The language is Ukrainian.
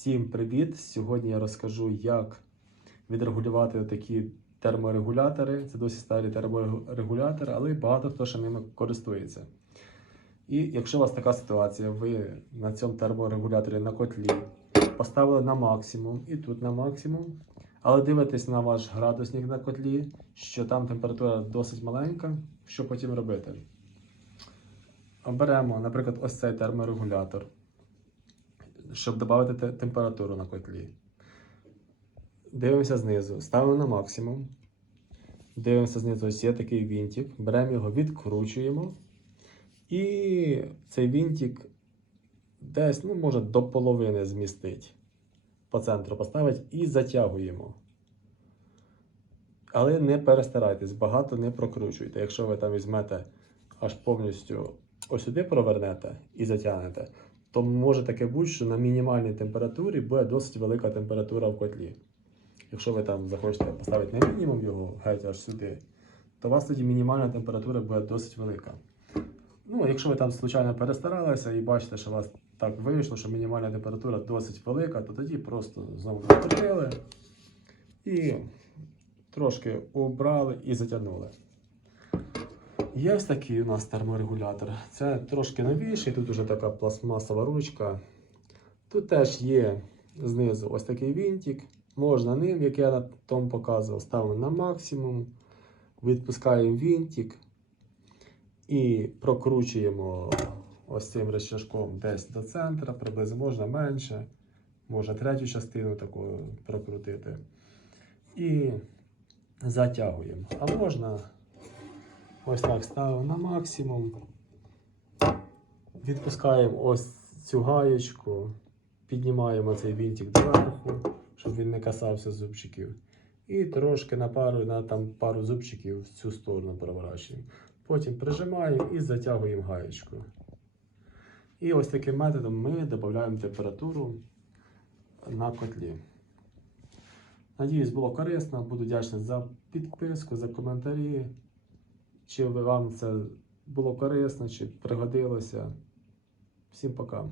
Всім привіт! Сьогодні я розкажу, як відрегулювати такі терморегулятори. Це досить старі терморегулятори, але багато хто ще ними користується. І якщо у вас така ситуація, ви на цьому терморегуляторі на котлі поставили на максимум і тут на максимум, але дивитесь на ваш градусник на котлі, що там температура досить маленька, що потім робити? Беремо, наприклад, ось цей терморегулятор щоб додати температуру на котлі. Дивимося знизу, ставимо на максимум. Дивимося знизу, ось є такий вінтик. Беремо його, відкручуємо. І цей вінтик десь, ну, може, до половини змістить. По центру поставить і затягуємо. Але не перестарайтесь, багато не прокручуйте. Якщо ви там візьмете аж повністю ось сюди провернете і затягнете, то може таке бути, що на мінімальній температурі буде досить велика температура в котлі. Якщо ви там захочете поставити на мінімум його геть аж сюди, то у вас тоді мінімальна температура буде досить велика. Ну, якщо ви там случайно перестаралися і бачите, що у вас так вийшло, що мінімальна температура досить велика, то тоді просто знову відкрили і трошки убрали і затягнули. Є ось такий у нас терморегулятор. Це трошки новіший, тут вже така пластмасова ручка. Тут теж є знизу ось такий вінтик. Можна ним, як я на тому показував, ставимо на максимум, відпускаємо вінтик і прокручуємо ось цим рычажком десь до центра, приблизно можна менше, можна третю частину таку прокрутити. І затягуємо. А можна Ось так ставимо на максимум. Відпускаємо ось цю гаєчку, піднімаємо цей вінтик доверху, щоб він не касався зубчиків. І трошки на пару, на там пару зубчиків в цю сторону проворачуємо. Потім прижимаємо і затягуємо гаєчку. І ось таким методом ми додаємо температуру на котлі. Надіюсь, було корисно. Буду вдячний за підписку, за коментарі. Чи вам це було корисно, чи пригодилося. Всім пока.